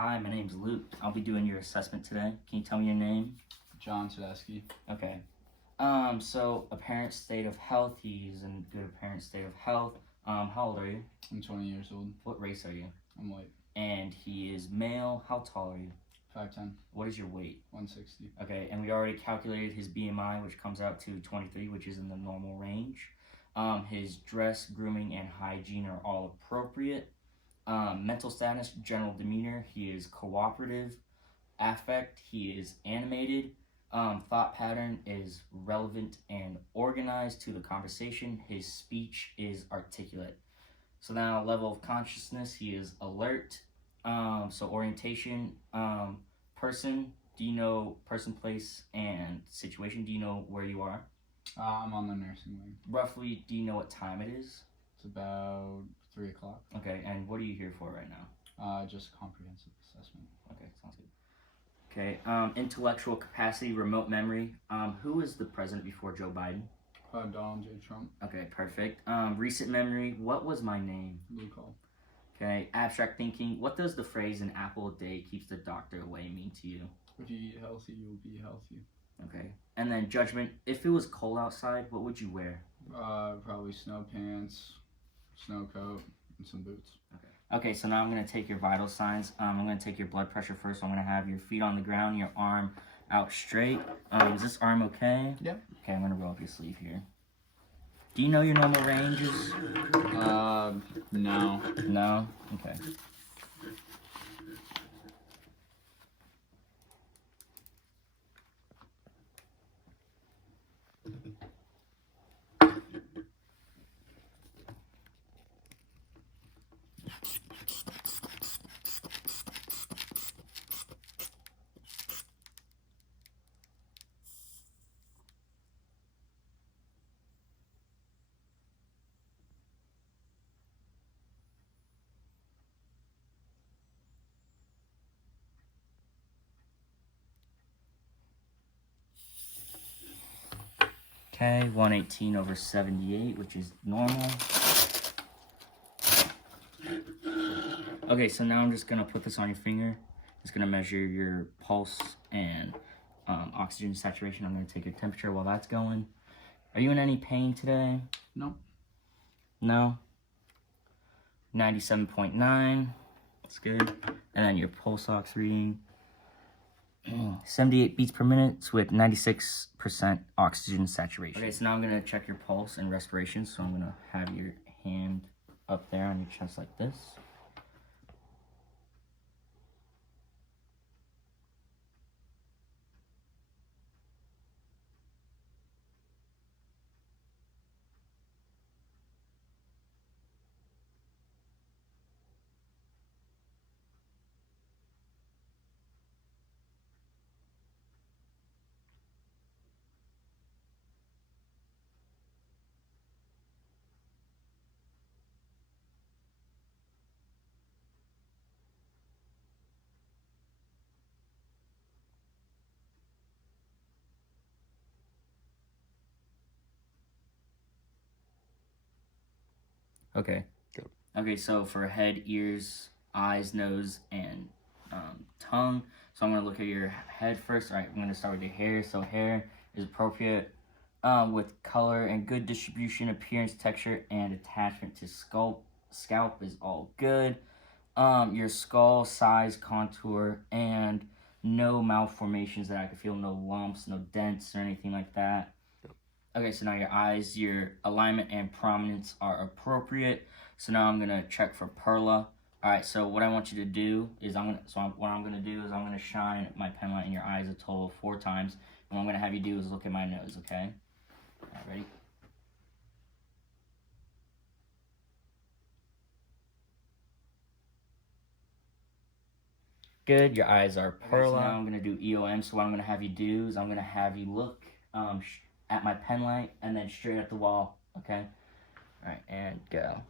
Hi, my name's Luke. I'll be doing your assessment today. Can you tell me your name? John Tedeschi. Okay. So apparent state of health. He's in good apparent state of health. How old are you? I'm 20 years old. What race are you? I'm white. And he is male. How tall are you? 5'10". What is your weight? 160. Okay, and we already calculated his BMI, which comes out to 23, which is in the normal range. His dress, grooming, and hygiene are all appropriate. Mental status, general demeanor, he is cooperative. Affect, he is animated. Thought pattern is relevant and organized to the conversation. His speech is articulate. So now level of consciousness, he is alert. So orientation, person, do you know person, place, and situation? Do you know where you are? I'm on the nursing wing. Roughly, do you know what time it is? It's about 3 o'clock. Okay, and what are you here for right now? Just comprehensive assessment. Okay, sounds good. Okay, intellectual capacity, remote memory. Who was the president before Joe Biden? Donald J. Trump. Okay, perfect. Recent memory, what was my name? Luke Hall. Okay, abstract thinking. What does the phrase "an apple a day keeps the doctor away" mean to you? If you eat healthy, you'll be healthy. Okay, and then judgment. If it was cold outside, what would you wear? Probably snow pants, snow coat, and some boots. Okay, so now I'm going to take your vital signs. I'm going to take your blood pressure first. I'm going to have your feet on the ground, your arm out straight. Is this arm okay? Yep. Okay, I'm going to roll up your sleeve here. Do you know your normal ranges? No. No? Okay. Okay, 118/78, which is normal. Okay, so now I'm just going to put this on your finger. Just going to measure your pulse and oxygen saturation. I'm going to take your temperature while that's going. Are you in any pain today? No. No? 97.9. That's good. And then your pulse ox reading. 78 beats per minute with 96% oxygen saturation. Okay, so now I'm going to check your pulse and respiration. So I'm going to have your hand up there on your chest like this. Okay. Good. Okay, so for head, ears, eyes, nose, and tongue. So I'm going to look at your head first. All right, I'm going to start with your hair. So hair is appropriate with color and good distribution, appearance, texture, and attachment to scalp. Scalp is all good. Your skull, size, contour, and no malformations that I can feel. No lumps, no dents, or anything like that. Okay, so now your eyes, your alignment and prominence are appropriate. So now I'm gonna check for perla. All right, so what I want you to do is I'm gonna shine my pen light in your eyes a total of 4 times. And what I'm gonna have you do is look at my nose, okay? All right, ready? Good, your eyes are perla. Okay, so now I'm gonna do EOM. So what I'm gonna have you do is I'm gonna have you look at my pen light and then straight at the wall, okay? All right, and go.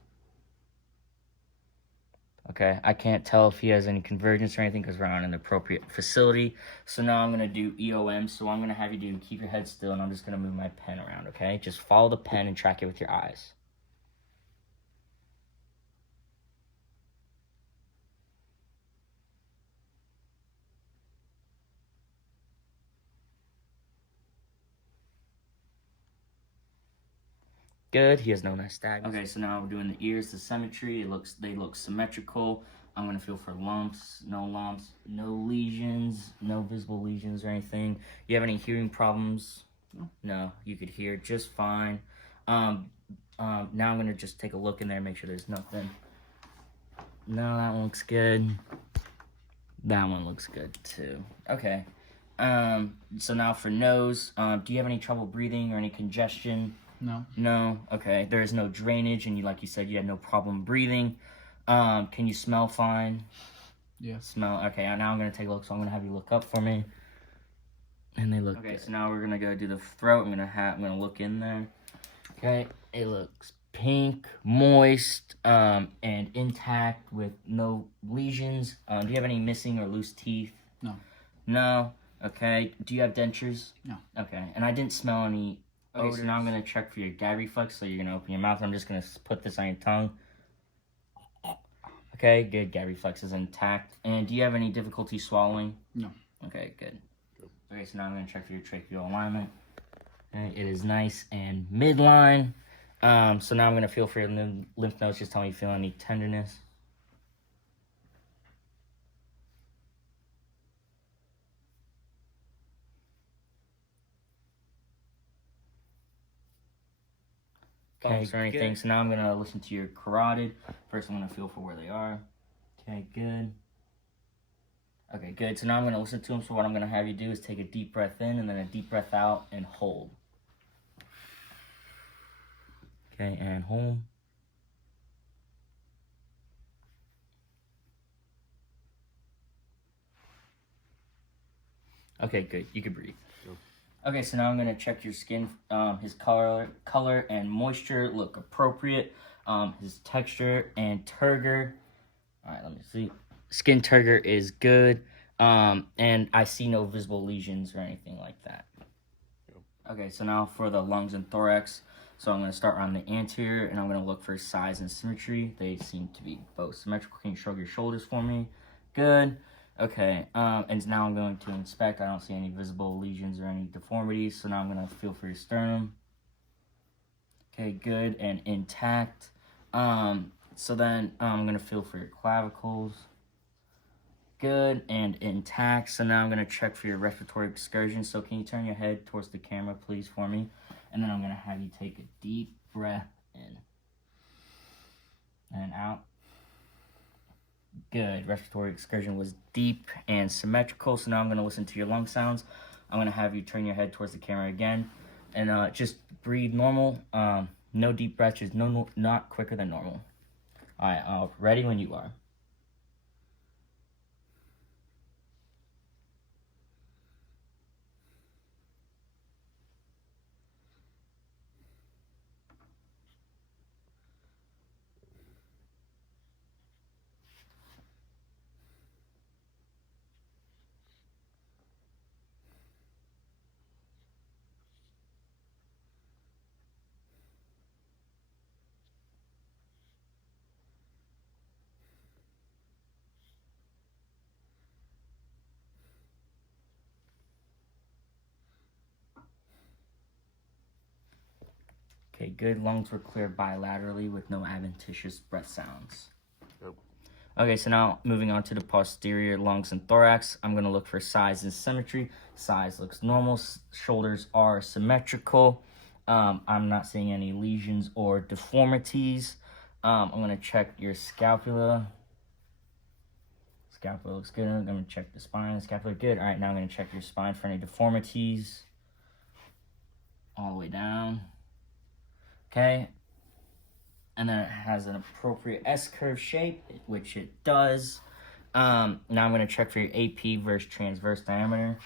Okay, I can't tell if he has any convergence or anything because we're on an appropriate facility. So now I'm going to do EOM. So I'm going to have you do keep your head still, and I'm just going to move my pen around, okay? Just follow the pen and track it with your eyes. Good. He has no nystagmus. Okay, so now we're doing the ears, the symmetry. They look symmetrical. I'm gonna feel for lumps, no lesions, no visible lesions or anything. You have any hearing problems? No. No, you could hear just fine. Now I'm gonna just take a look in there, make sure there's nothing. No, that one looks good. That one looks good too. Okay. So now for nose, do you have any trouble breathing or any congestion? No. No. Okay. There is no drainage, and like you said, you had no problem breathing. Can you smell fine? Yeah. Smell. Okay. Now I'm gonna take a look. So I'm gonna have you look up for me. And they look. Okay. Good. So now we're gonna go do the throat. I'm gonna look in there. Okay. It looks pink, moist, and intact with no lesions. Do you have any missing or loose teeth? No. No. Okay. Do you have dentures? No. Okay. And I didn't smell any. Okay, so now I'm going to check for your gag reflex. So you're going to open your mouth. I'm just going to put this on your tongue. Okay, good. Gag reflex is intact. And do you have any difficulty swallowing? No. Okay, good. Okay, so now I'm going to check for your tracheal alignment. Okay, it is nice and midline. So now I'm going to feel for your lymph nodes. Just tell me if you feel any tenderness. Okay, or anything. Good. So now I'm going to listen to your carotid. First, I'm going to feel for where they are. Okay, good. Okay, good. So now I'm going to listen to them. So what I'm going to have you do is take a deep breath in and then a deep breath out and hold. Okay, and hold. Okay, good. You can breathe. Okay, so now I'm going to check your skin. His color and moisture look appropriate. His texture and turgor. All right, let me see. Skin turgor is good. And I see no visible lesions or anything like that. Okay, so now for the lungs and thorax. So I'm going to start on the anterior, and I'm going to look for size and symmetry. They seem to be both symmetrical. Can you shrug your shoulders for me? Good. Okay, and now I'm going to inspect. I don't see any visible lesions or any deformities, so now I'm going to feel for your sternum. Okay, good and intact. So then I'm going to feel for your clavicles. Good and intact. So now I'm going to check for your respiratory excursion. So can you turn your head towards the camera, please, for me? And then I'm going to have you take a deep breath in and out. Good. Respiratory excursion was deep and symmetrical. So now I'm going to listen to your lung sounds. I'm going to have you turn your head towards the camera again. And just breathe normal. No deep breaths. Just not quicker than normal. All right. Ready when you are. Okay, good. Lungs were clear bilaterally with no adventitious breath sounds. Yep. Okay, so now moving on to the posterior lungs and thorax. I'm going to look for size and symmetry. Size looks normal. Shoulders are symmetrical. I'm not seeing any lesions or deformities. I'm going to check your scapula. Scapula looks good. I'm going to check the spine. Scapula, good. All right, now I'm going to check your spine for any deformities. All the way down. Okay, and then it has an appropriate S-curve shape, which it does. Now I'm going to check for your AP versus transverse diameter.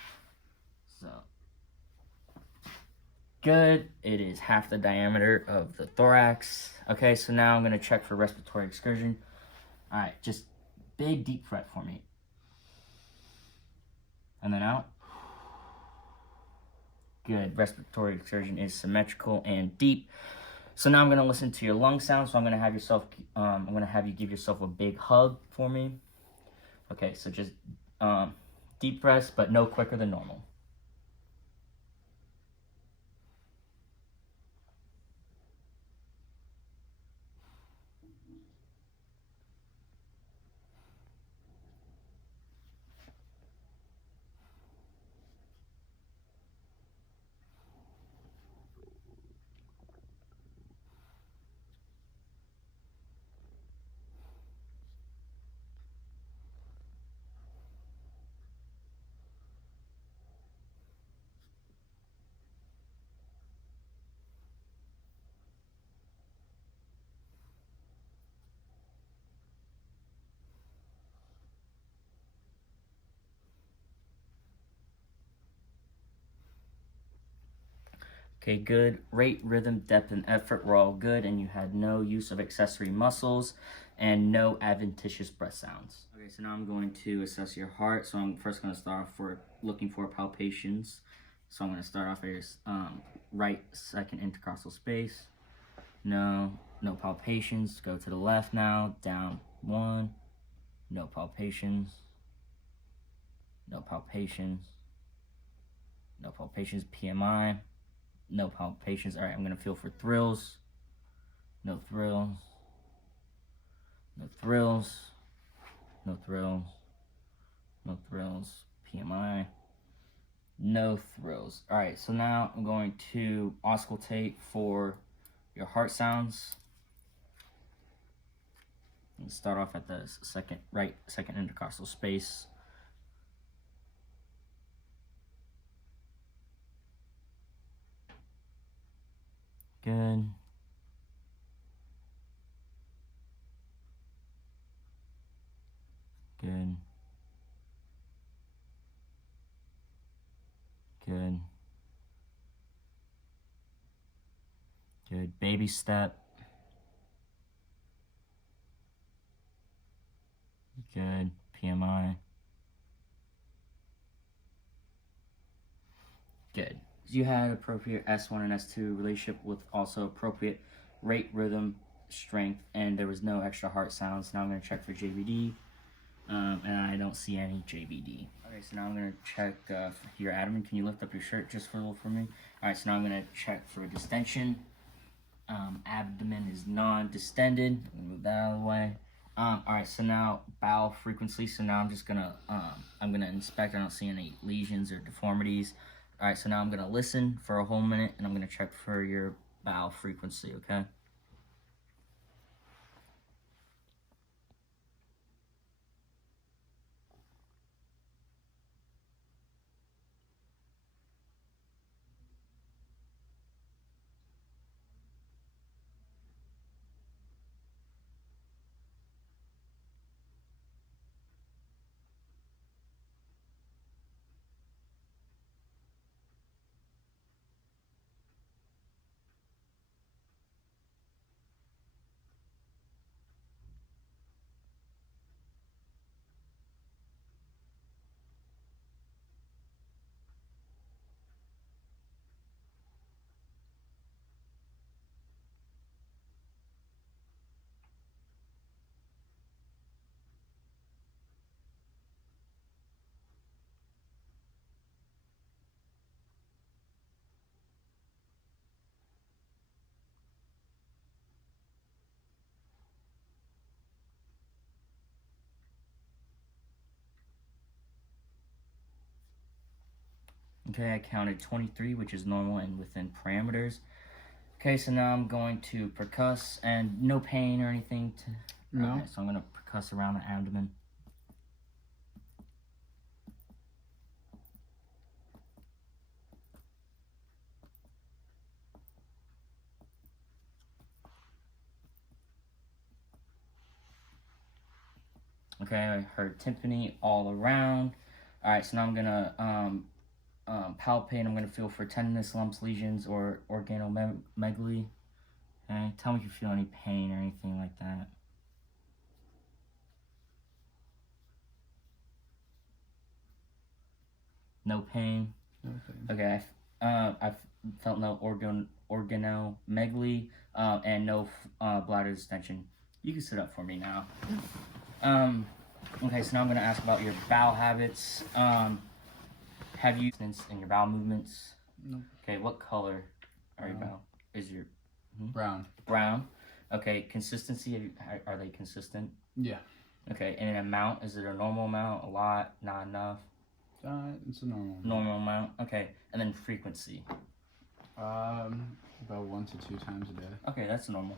So, good. It is half the diameter of the thorax. Okay, so now I'm going to check for respiratory excursion. All right, just big deep breath for me. And then out. Good. Respiratory excursion is symmetrical and deep. So now I'm going to listen to your lung sound. So I'm going to have you give yourself a big hug for me. Okay, so just deep breaths, but no quicker than normal. Okay, good. Rate, rhythm, depth, and effort were all good, and you had no use of accessory muscles and no adventitious breath sounds. Okay, so now I'm going to assess your heart. So I'm first going to start off for looking for palpations. So I'm going to start off at your right second intercostal space. No palpations. Go to the left now. Down 1. No palpations. No palpations. No palpations. PMI. No palpations. All right, I'm gonna feel for thrills. No thrills. No thrills. No thrills. No thrills. PMI. No thrills. All right, so now I'm going to auscultate for your heart sounds. And start off at the second intercostal space. Good. Good. Good. Good. Baby step. Good. PMI. Good. You had appropriate S1 and S2 relationship with also appropriate rate, rhythm, strength, and there was no extra heart sounds. Now I'm going to check for JVD, and I don't see any JVD. Okay, so now I'm going to check your abdomen. Can you lift up your shirt just for me? All right, so now I'm going to check for distension. Abdomen is non-distended. Move that out of the way. All right, so now bowel frequency. So now I'm just gonna inspect. I don't see any lesions or deformities. All right, so now I'm gonna listen for a whole minute, and I'm gonna check for your bowel frequency. Okay. Okay, I counted 23, which is normal and within parameters. Okay, so now I'm going to percuss, and no pain or anything. No. Okay, so I'm gonna percuss around the abdomen. Okay, I heard tympani all around. All right, so now I'm gonna palpate. I'm gonna feel for tendinous, lumps, lesions, or organomegaly. Okay, tell me if you feel any pain or anything like that. No pain. Okay. Okay, I felt no organomegaly and no bladder distension. You can sit up for me now. Okay, so now I'm gonna ask about your bowel habits. Have you in your bowel movements? No. Okay, what color are your bowel? Is your Brown. brown? Okay, consistency. Are they consistent? Yeah. Okay, and an amount? Is it a normal amount? A lot? Not enough? It's a normal. Normal amount. Okay, and then frequency. About 1 to 2 times a day. Okay, that's normal.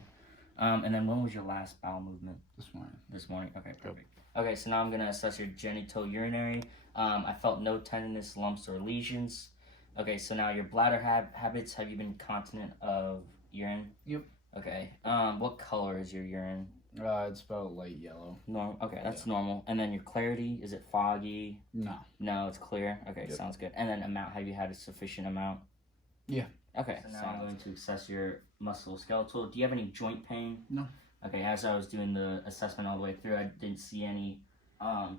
And then when was your last bowel movement? This morning. This morning. Okay, perfect. Okay, so now I'm gonna assess your genital urinary. I felt no tendinous, lumps, or lesions. Okay, so now your bladder habits. Have you been continent of urine? Yep. Okay. What color is your urine? It's about light yellow. Normal. Okay, that's normal. And then your clarity, is it foggy? No. No, it's clear. Okay, Yep. sounds good. And then amount, have you had a sufficient amount? Yeah. Okay, so now I'm going to assess your musculoskeletal. Do you have any joint pain? No. Okay, as I was doing the assessment all the way through, I didn't see any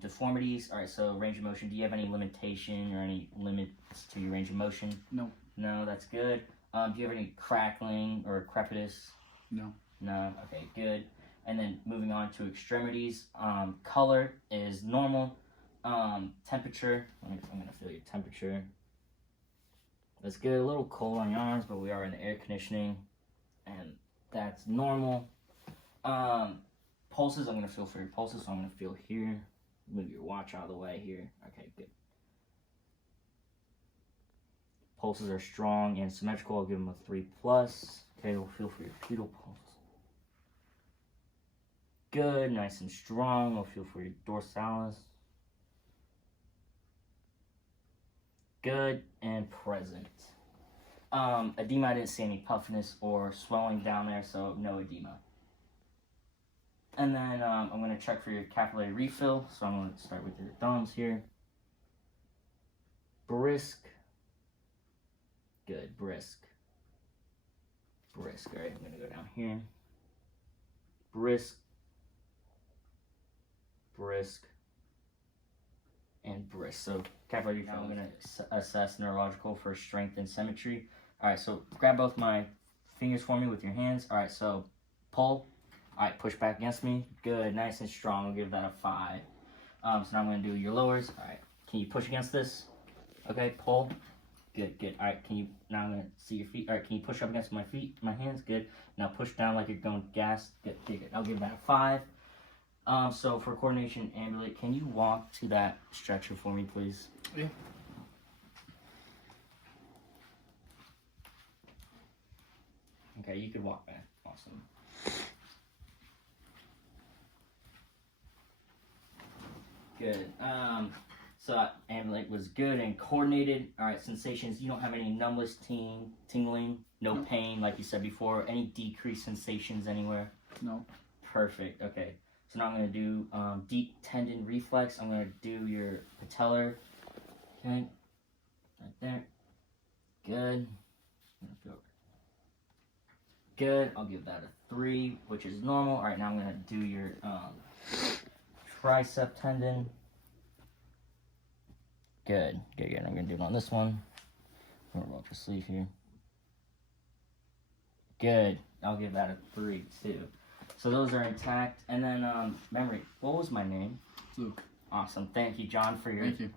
deformities. All right, so range of motion. Do you have any limitation or any limits to your range of motion? No. No, that's good. Do you have any crackling or crepitus? No. No. Okay, good. And then moving on to extremities. Color is normal. Temperature. I'm gonna feel your temperature. That's good. A little cold on your arms, but we are in the air conditioning, and that's normal. Pulses. I'm gonna feel for your pulses, so I'm gonna feel here. Move your watch out of the way here. Okay, good. Pulses are strong and symmetrical. I'll give them a 3+. Okay, we'll feel for your fetal pulse. Good, nice and strong. We'll feel for your dorsalis. Good and present. Edema, I didn't see any puffiness or swelling down there, so no edema. And then I'm going to check for your capillary refill. So I'm going to start with your thumbs here. Brisk. Good, brisk. Brisk. All right, I'm going to go down here. Brisk. Brisk. And brisk. So capillary refill. I'm going to assess neurological for strength and symmetry. All right, so grab both my fingers for me with your hands. All right, so pull. All right, push back against me. Good, nice and strong. I'll give that a 5. So now I'm going to do your lowers. All right, can you push against this? Okay, pull. Good, good. All right, now I'm going to see your feet. All right, can you push up against my feet, my hands? Good. Now push down like you're going gas. Good, good, good. I'll give that a 5. So for coordination ambulate, can you walk to that stretcher for me, please? Yeah. Okay, you could walk back. Awesome. Good. So ambulate was good and coordinated. All right, sensations. You don't have any numbness, tingling, no pain, like you said before. Any decreased sensations anywhere? No. Perfect. Okay. So now I'm going to do deep tendon reflex. I'm going to do your patellar. Okay. Right there. Good. Good. I'll give that a 3, which is normal. All right, now I'm going to do your tricep tendon. Good. Good, good. I'm going to do it on this one. I'm going to roll up the sleeve here. Good. I'll give that a 3, too. So those are intact. And then, memory. What was my name? Luke. Awesome. Thank you, John, for your Thank you.